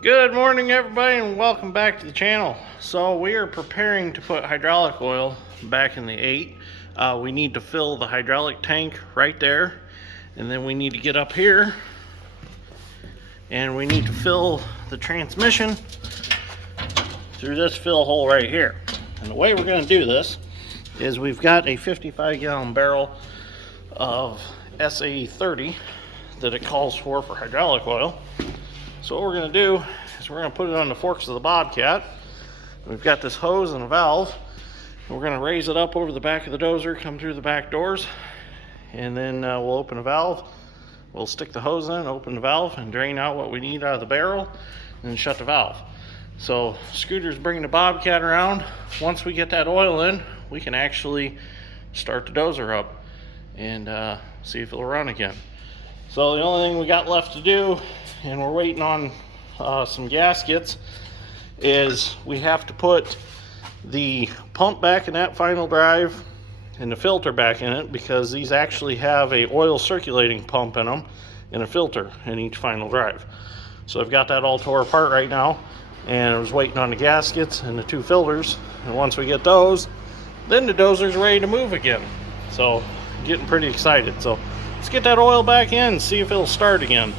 Good morning, everybody, and welcome back to the channel. So we are preparing to put hydraulic oil back in the 8. We need to fill the hydraulic tank right there, and then we need to get up here and we need to fill the transmission through this fill hole right here. And the way we're going to do this is we've got a 55-gallon barrel of SA30 that it calls for hydraulic oil. So what we're going to do is we're going to put it on the forks of the Bobcat. We've got this hose and a valve. And we're going to raise it up over the back of the dozer, come through the back doors, and then we'll open a valve. We'll stick the hose in, open the valve, and drain out what we need out of the barrel, and then shut the valve. So Scooter's bringing the Bobcat around. Once we get that oil in, we can actually start the dozer up and see if it'll run again. So the only thing we got left to do, and we're waiting on some gaskets, is we have to put the pump back in that final drive and the filter back in it, because these actually have a oil circulating pump in them and a filter in each final drive. So I've got that all tore apart right now, and I was waiting on the gaskets and the two filters, and once we get those, then the dozer's ready to move again. So getting pretty excited. So let's get that oil back in and see if it'll start again.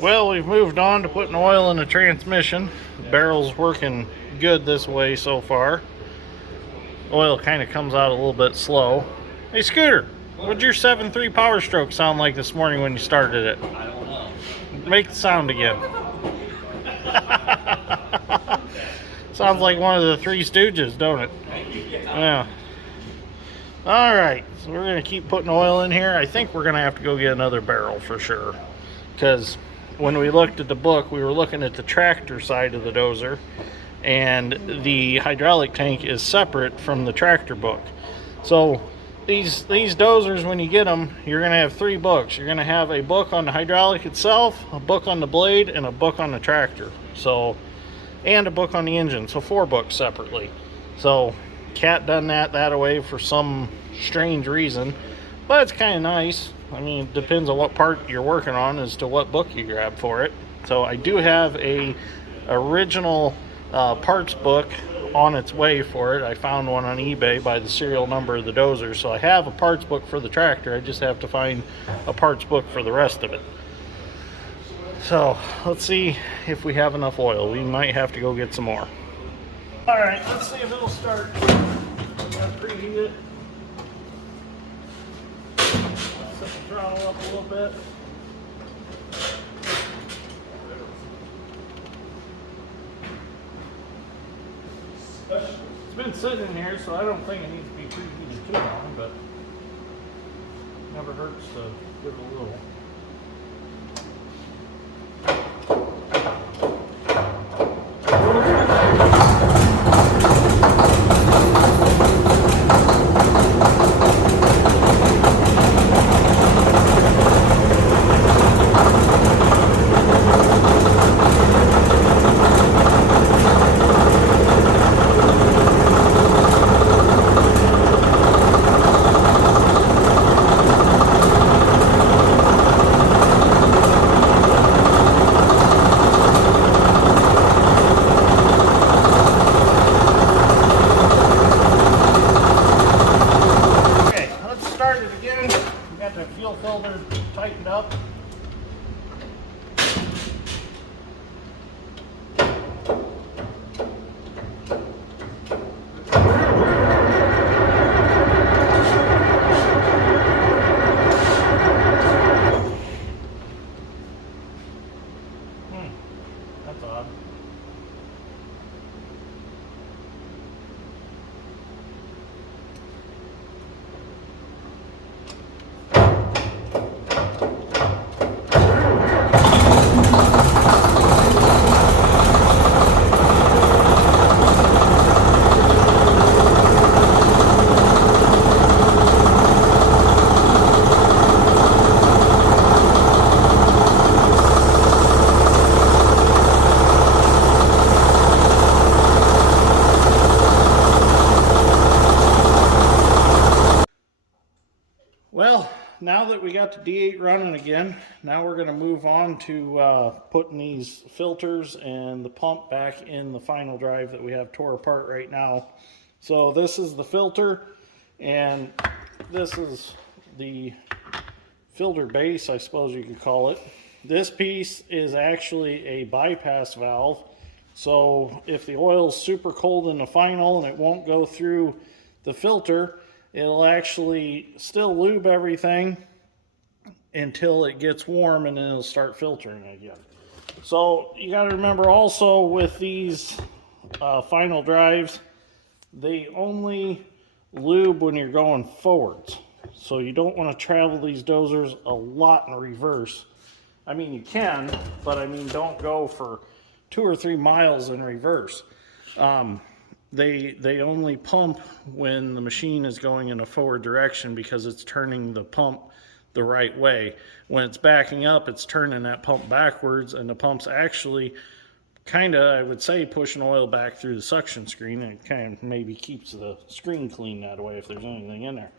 Well, we've moved on to putting oil in the transmission. The barrel's working good this way so far. Oil kind of comes out a little bit slow. Hey Scooter, what'd your 7.3 Power Stroke sound like this morning when you started it? I don't know. Make the sound again. Sounds like one of the Three Stooges, don't it? Yeah. Alright, so we're going to keep putting oil in here. I think we're going to have to go get another barrel for sure, because when we looked at the book, we were looking at the tractor side of the dozer, and the hydraulic tank is separate from the tractor book. So these dozers, when you get them, you're going to have three books. You're going to have a book on the hydraulic itself, a book on the blade, and a book on the tractor. So, and a book on the engine. So 4 books separately. So Cat done that away for some strange reason, but it's kind of nice. I mean, it depends on what part you're working on as to what book you grab for it. So I do have a original parts book on its way for it. I found one on eBay by the serial number of the dozer. So I have a parts book for the tractor. I just have to find a parts book for the rest of it. So let's see if we have enough oil. We might have to go get some more. All right, let's see if it'll start. Preheat it. Set the throttle up a little bit. It's been sitting in here, so I don't think it needs to be preheated too long, but never hurts to give it a little. again. We got the fuel filter tightened up. That's odd. Well, now that we got the D8 running again, now we're going to move on to putting these filters and the pump back in the final drive that we have tore apart right now. So this is the filter, and this is the filter base, I suppose you could call it. This piece is actually a bypass valve. So if the oil's super cold in the final and it won't go through the filter, it'll actually still lube everything until it gets warm, and then it'll start filtering again. So you got to remember also with these final drives, they only lube when you're going forwards. So you don't want to travel these dozers a lot in reverse. I mean, you can, but I mean, don't go for 2 or 3 miles in reverse. They only pump when the machine is going in a forward direction because it's turning the pump the right way. When it's backing up, it's turning that pump backwards, and the pump's actually kind of, I would say, pushing oil back through the suction screen, and it kind of maybe keeps the screen clean that way if there's anything in there.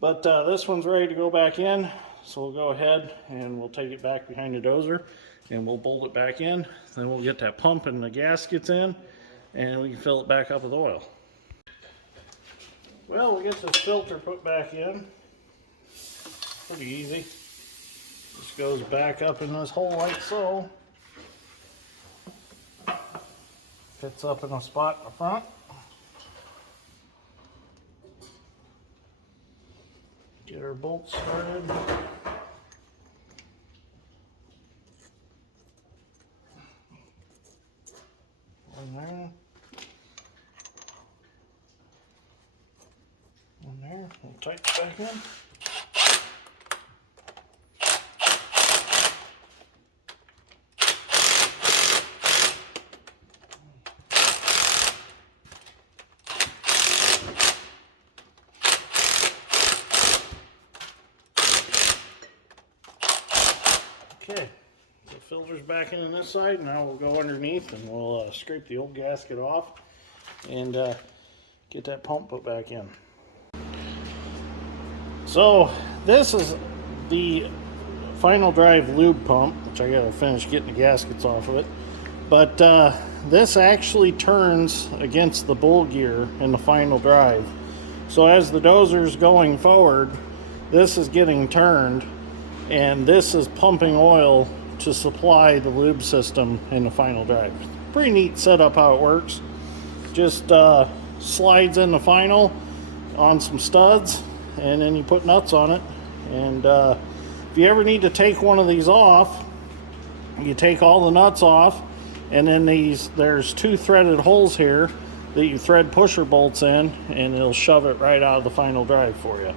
But this one's ready to go back in, so we'll go ahead and we'll take it back behind the dozer and we'll bolt it back in. Then we'll get that pump and the gaskets in, and we can fill it back up with oil. Well, we get this filter put back in. Pretty easy. Just goes back up in this hole like so. Fits up in a spot in the front. Get our bolts started. One there. One there. We'll tighten it back in. Okay, the filter's back in on this side. Now we'll go underneath and we'll scrape the old gasket off and get that pump put back in. So this is the final drive lube pump, which I gotta finish getting the gaskets off of it. But this actually turns against the bull gear in the final drive. So as the dozer's going forward, this is getting turned, and this is pumping oil to supply the lube system in the final drive. Pretty neat setup how it works. Just slides in the final on some studs, and then you put nuts on it. And if you ever need to take one of these off, you take all the nuts off, and then there's 2 threaded holes here that you thread pusher bolts in, and it'll shove it right out of the final drive for you.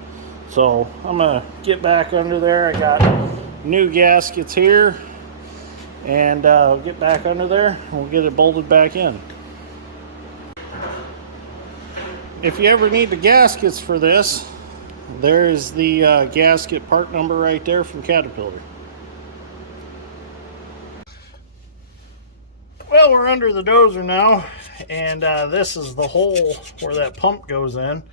So I'm gonna get back under there. I got new gaskets here, and I'll get back under there and we'll get it bolted back in. If you ever need the gaskets for this, there's the gasket part number right there from Caterpillar. Well, we're under the dozer now, and this is the hole where that pump goes in.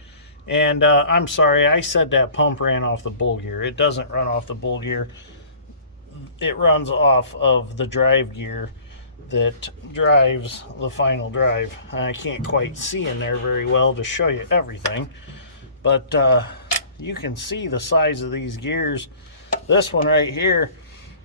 And I'm sorry, I said that pump ran off the bull gear. It doesn't run off the bull gear. It runs off of the drive gear that drives the final drive. I can't quite see in there very well to show you everything, but you can see the size of these gears. This one right here,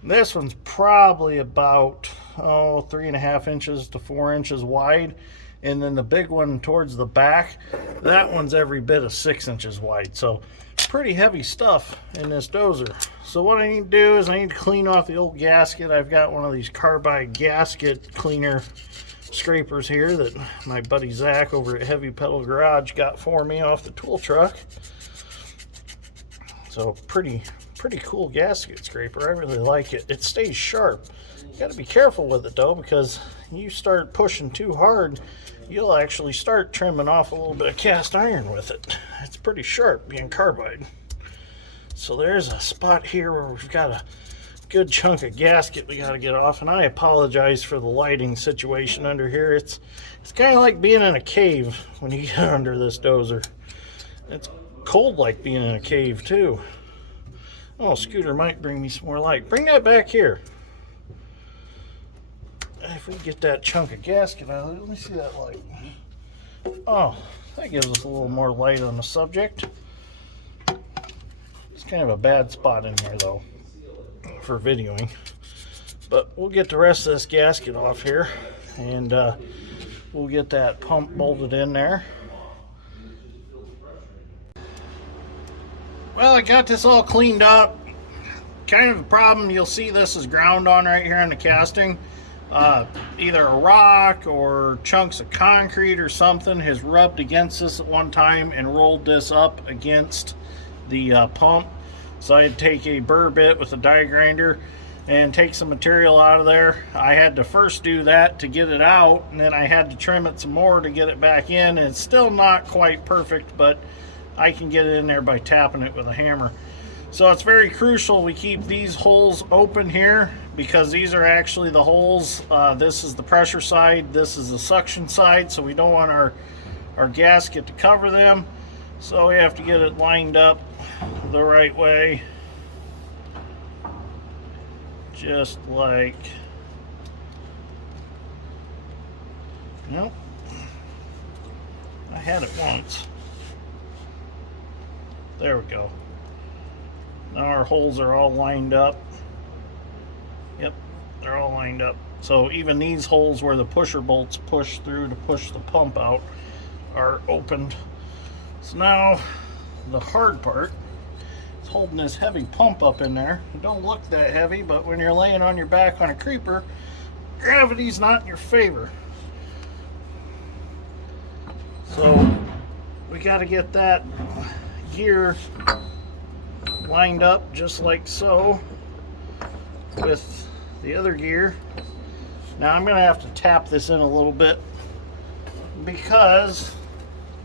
this one's probably about 3.5 inches to 4 inches wide, and then the big one towards the back, that one's every bit of 6 inches wide. So pretty heavy stuff in this dozer. So what I need to do is I need to clean off the old gasket. I've got one of these carbide gasket cleaner scrapers here that my buddy Zach over at Heavy Pedal Garage got for me off the tool truck. So pretty cool gasket scraper. I really like it. It stays sharp. You got to be careful with it though, because you start pushing too hard, you'll actually start trimming off a little bit of cast iron with it. It's pretty sharp being carbide. So there's a spot here where we've got a good chunk of gasket we got to get off, and I apologize for the lighting situation under here. It's kind of like being in a cave when you get under this dozer. It's cold like being in a cave too. Oh, Scooter might bring me some more light. Bring that back here. If we get that chunk of gasket out of it, let me see that light. Oh, that gives us a little more light on the subject. It's kind of a bad spot in here though for videoing, but we'll get the rest of this gasket off here, and we'll get that pump bolted in there. Well, I got this all cleaned up. Kind of a problem, you'll see this is ground on right here on the casting. Either a rock or chunks of concrete or something has rubbed against this at one time and rolled this up against the pump. So I had to take a burr bit with a die grinder and take some material out of there. I had to first do that to get it out, and then I had to trim it some more to get it back in. And it's still not quite perfect, but I can get it in there by tapping it with a hammer. So it's very crucial we keep these holes open here, because these are actually the holes. This is the pressure side, this is the suction side, so we don't want our gasket to cover them. So we have to get it lined up the right way, just like, nope, I had it once. There we go. Now our holes are all lined up. Yep, they're all lined up. So even these holes where the pusher bolts push through to push the pump out are opened. So now the hard part is holding this heavy pump up in there. It don't look that heavy, but when you're laying on your back on a creeper, gravity's not in your favor. So we got to get that gear lined up just like so with the other gear. Now I'm going to have to tap this in a little bit because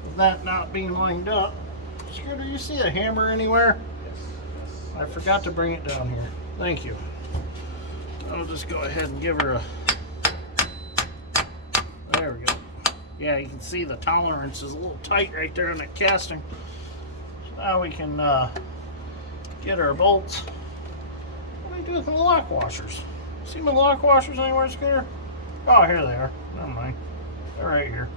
of that not being lined up. Scooter, you see a hammer anywhere? Yes. I forgot to bring it down here. Thank you. I'll just go ahead and give her a... There we go. Yeah, you can see the tolerance is a little tight right there on that casting. So now we can get our bolts. What do I do with my lock washers? See my lock washers anywhere, Scooter? Oh, here they are. Never mind. They're right here.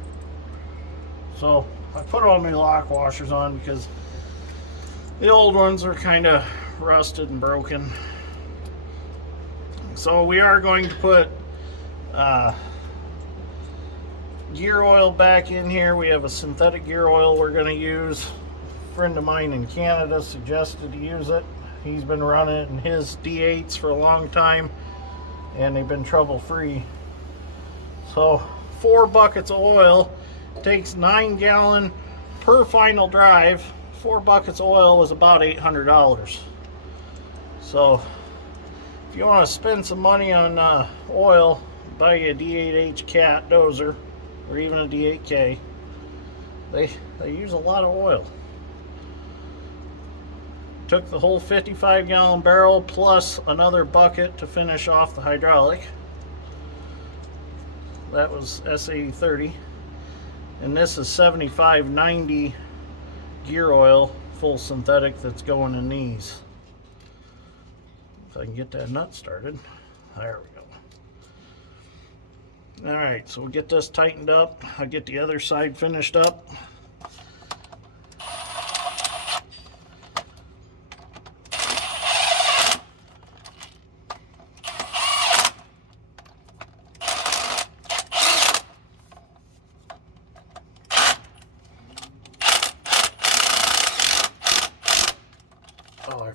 So I put all my lock washers on because the old ones are kind of rusted and broken. So we are going to put gear oil back in here. We have a synthetic gear oil we're going to use. A friend of mine in Canada suggested to use it. He's been running it in his D8s for a long time, and they've been trouble-free. So 4 buckets of oil, takes 9 gallon per final drive. 4 buckets of oil was about $800. So if you want to spend some money on oil, buy you a D8H cat dozer or even a D8K. They use a lot of oil. Took the whole 55 gallon barrel plus another bucket to finish off the hydraulic. That was SA30, and this is 75/90 gear oil, full synthetic, that's going in these. If I can get that nut started. There we go. Alright, so we'll get this tightened up. I'll get the other side finished up.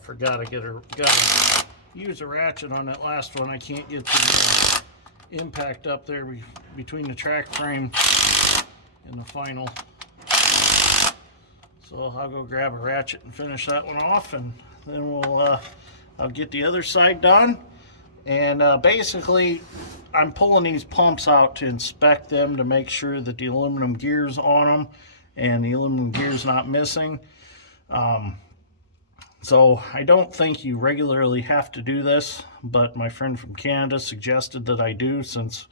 forgot I gotta use a ratchet on that last one. I can't get the impact up there between the track frame and the final. So I'll go grab a ratchet and finish that one off, and then I'll get the other side done. And basically, I'm pulling these pumps out to inspect them to make sure that the aluminum gear's on them and the aluminum gear's not missing. So I don't think you regularly have to do this, but my friend from Canada suggested that I do, since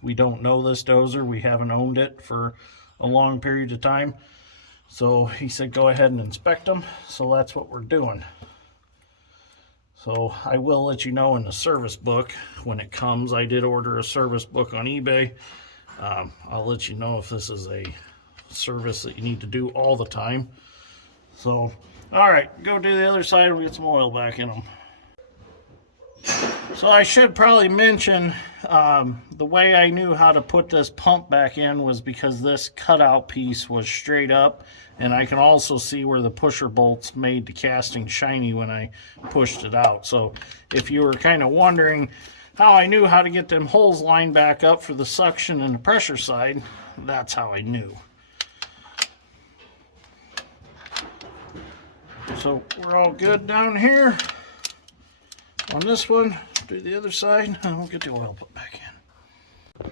we don't know this dozer. We haven't owned it for a long period of time. So he said go ahead and inspect them. So that's what we're doing. So I will let you know in the service book when it comes. I did order a service book on eBay. I'll let you know if this is a service that you need to do all the time. So, all right, go do the other side and get some oil back in them. So I should probably mention, the way I knew how to put this pump back in was because this cutout piece was straight up, and I can also see where the pusher bolts made the casting shiny when I pushed it out. So if you were kind of wondering how I knew how to get them holes lined back up for the suction and the pressure side, that's how I knew. So we're all good down here on this one. Do the other side, and we'll get the oil put back in.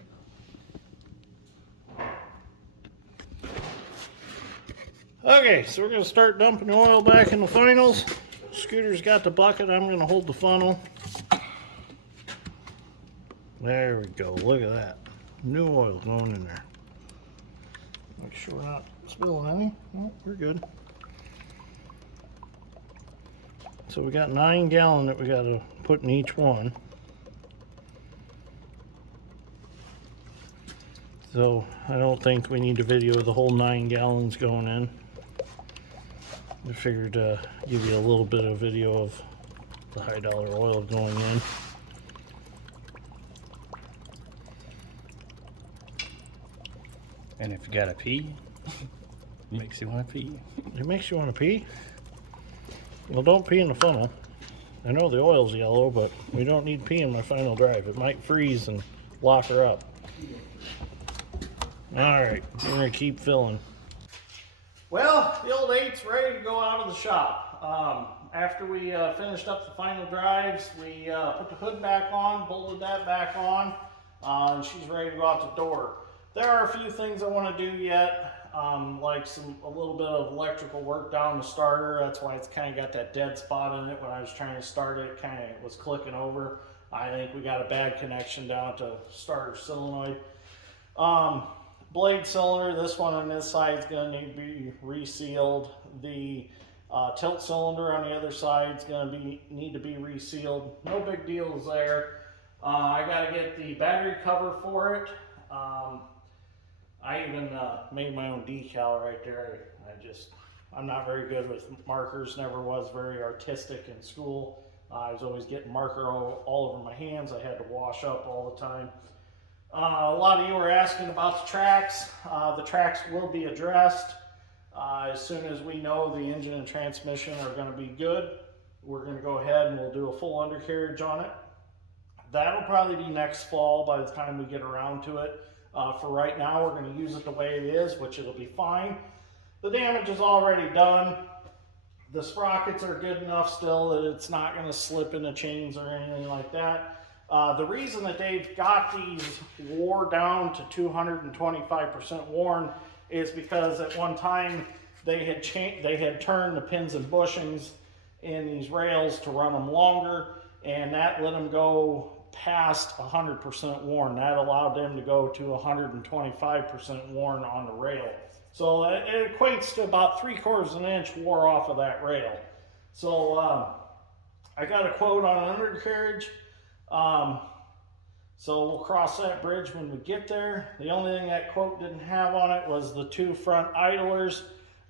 Okay, so we're going to start dumping the oil back in the finals. Scooter's got the bucket. I'm going to hold the funnel. There we go. Look at that. New oil going in there. Make sure we're not spilling any. Oh, we're good. So we got 9 gallon that we got to put in each one. So I don't think we need to video the whole 9 gallons going in. I figured to give you a little bit of video of the high dollar oil going in. And if you gotta pee, it makes you want to pee. It makes you want to pee? Well, don't pee in the funnel. I know the oil's yellow, but we don't need pee in my final drive. It might freeze and lock her up. Alright, we're going to keep filling. Well, the old 8's ready to go out of the shop. After we finished up the final drives, we put the hood back on, bolted that back on, and she's ready to go out the door. There are a few things I want to do yet. Like a little bit of electrical work down the starter. That's why it's kind of got that dead spot in it. When I was trying to start it, kind of was clicking over. I think we got a bad connection down to starter solenoid. Blade cylinder, this one on this side is going to need to be resealed. The tilt cylinder on the other side is going to need to be resealed. No big deals there. I got to get the battery cover for it. I even made my own decal right there. I'm not very good with markers, never was very artistic in school. I was always getting marker all over my hands. I had to wash up all the time. A lot of you were asking about the tracks. The tracks will be addressed. As soon as we know the engine and transmission are going to be good, we're going to go ahead and we'll do a full undercarriage on it. That'll probably be next fall by the time we get around to it. For right now, we're going to use it the way it is, which it'll be fine. The damage is already done. The sprockets are good enough still that it's not going to slip in the chains or anything like that. The reason that they've got these wore down to 225% worn is because at one time they had turned the pins and bushings in these rails to run them longer, and that let them go past 100% worn. That allowed them to go to 125% worn on the rail. So it equates to about 3/4 of an inch wore off of that rail. So I got a quote on an undercarriage. So we'll cross that bridge when we get there. The only thing that quote didn't have on it was the 2 front idlers.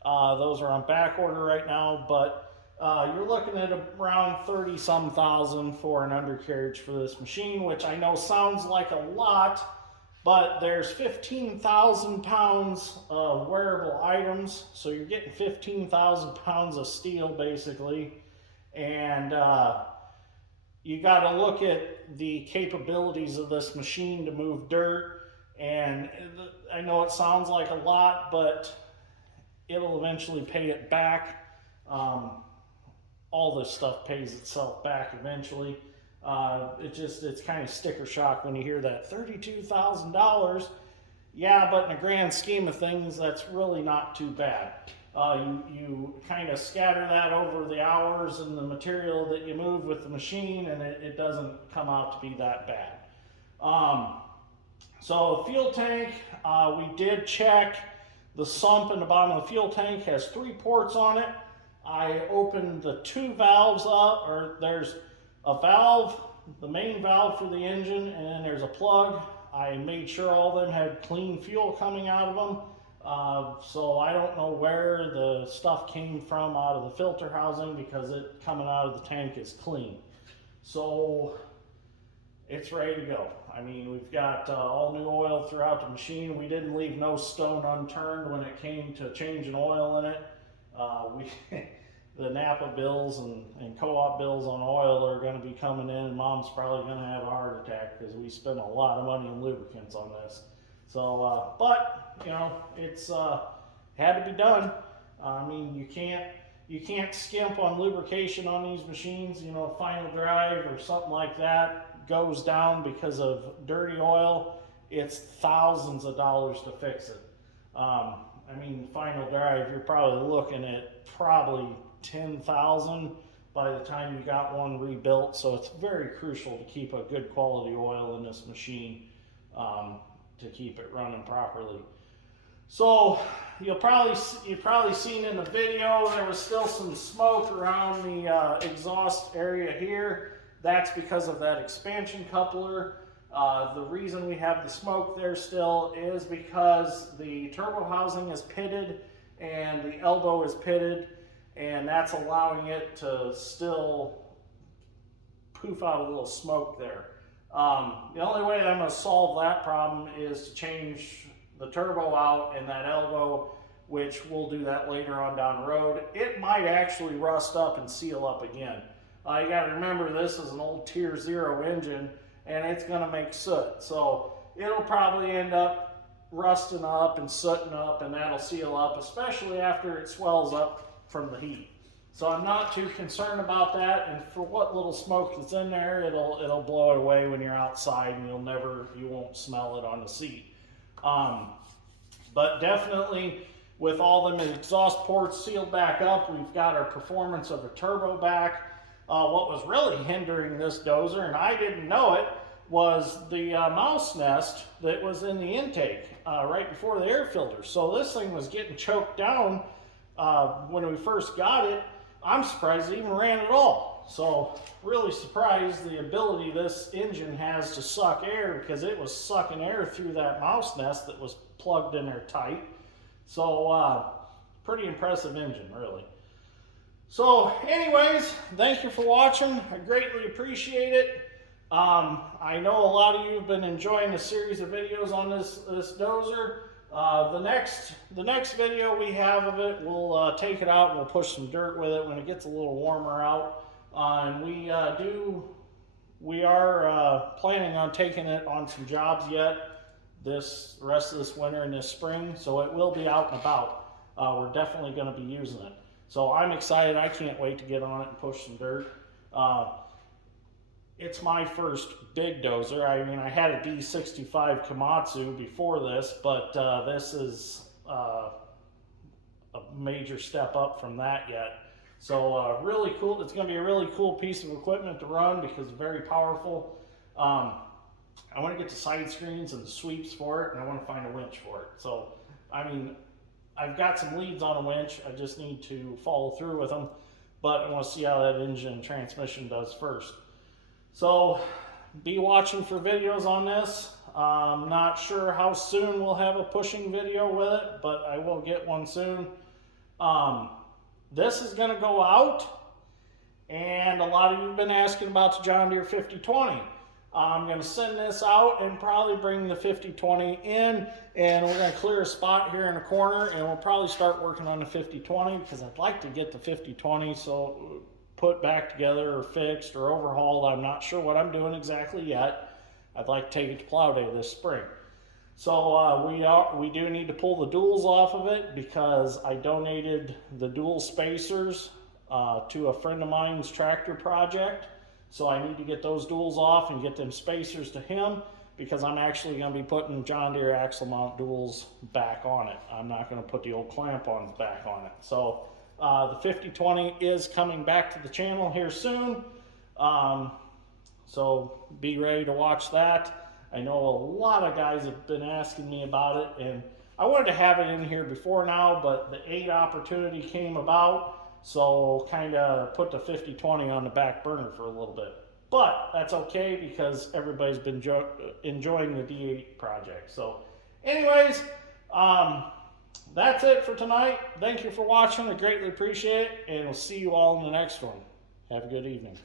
Those are on back order right now, but you're looking at around 30-some thousand for an undercarriage for this machine, which I know sounds like a lot, but there's 15,000 pounds of wearable items, so you're getting 15,000 pounds of steel basically, And you got to look at the capabilities of this machine to move dirt. And I know it sounds like a lot, but it'll eventually pay it back. All this stuff pays itself back eventually. It's kind of sticker shock when you hear that $32,000. Yeah, but in the grand scheme of things, that's really not too bad. You kind of scatter that over the hours and the material that you move with the machine, and it doesn't come out to be that bad. So fuel tank, we did check. The sump in the bottom of the fuel tank has 3 ports on it. I opened the 2 valves up, or there's a valve, the main valve for the engine, and then there's a plug. I made sure all of them had clean fuel coming out of them. So I don't know where the stuff came from out of the filter housing, because it coming out of the tank is clean. So it's ready to go. I mean, we've got all new oil throughout the machine. We didn't leave no stone unturned when it came to changing oil in it. The Napa bills and co-op bills on oil are going to be coming in, and Mom's probably going to have a heart attack because we spent a lot of money on lubricants on this. So, but you know, it's had to be done. I mean, you can't skimp on lubrication on these machines. You know, final drive or something like that goes down because of dirty oil. It's thousands of dollars to fix it. I mean, final drive, you're probably looking at probably $10,000 by the time you got one rebuilt. So it's very crucial to keep a good quality oil in this machine, to keep it running properly. So you've probably seen in the video there was still some smoke around the exhaust area here. That's because of that expansion coupler. The reason we have the smoke there still is because the turbo housing is pitted and the elbow is pitted, and that's allowing it to still poof out a little smoke there. The only way that I'm going to solve that problem is to change the turbo out and that elbow, which we'll do that later on down the road. It might actually rust up and seal up again. You got to remember, this is an old Tier 0 engine, and it's going to make soot. So it'll probably end up rusting up and sooting up, and that'll seal up, especially after it swells up from the heat. So I'm not too concerned about that, and for what little smoke that's in there, it'll blow it away when you're outside, and you won't smell it on the seat. But definitely, with all them exhaust ports sealed back up, we've got our performance of a turbo back. What was really hindering this dozer, and I didn't know it, was the mouse nest that was in the intake right before the air filter. So this thing was getting choked down when we first got it. I'm surprised it even ran at all. So really surprised the ability this engine has to suck air, because it was sucking air through that mouse nest that was plugged in there tight. So pretty impressive engine, really. So anyways, thank you for watching. I greatly appreciate it. I know a lot of you have been enjoying the series of videos on this dozer. The next video we have of it, we'll take it out and we'll push some dirt with it when it gets a little warmer out. And we are planning on taking it on some jobs yet this rest of this winter and this spring, so it will be out and about. We're definitely going to be using it. So I'm excited. I can't wait to get on it and push some dirt. It's my first big dozer. I mean, I had a D65 Komatsu before this, but this is a major step up from that yet. So really cool. It's going to be a really cool piece of equipment to run because it's very powerful. I want to get the side screens and the sweeps for it, and I want to find a winch for it. So, I mean, I've got some leads on a winch. I just need to follow through with them, but I want to see how that engine and transmission does first. So be watching for videos on this. I'm not sure how soon we'll have a pushing video with it, but I will get one soon. This is going to go out, and a lot of you have been asking about the John Deere 5020. I'm going to send this out and probably bring the 5020 in, and we're going to clear a spot here in the corner, and we'll probably start working on the 5020 because I'd like to get the 5020 so put back together or fixed or overhauled. I'm not sure what I'm doing exactly yet. I'd like to take it to plow day this spring. So we do need to pull the duals off of it because I donated the dual spacers to a friend of mine's tractor project. So I need to get those duals off and get them spacers to him, because I'm actually going to be putting John Deere axle mount duals back on it. I'm not going to put the old clamp-ons back on it. So the 5020 is coming back to the channel here soon. So be ready to watch that. I know a lot of guys have been asking me about it, and I wanted to have it in here before now, but the 8 opportunity came about, so kind of put the 5020 on the back burner for a little bit. But that's okay because everybody's been enjoying the D8 project. So anyways, that's it for tonight. Thank you for watching. I greatly appreciate it, and we'll see you all in the next one. Have a good evening.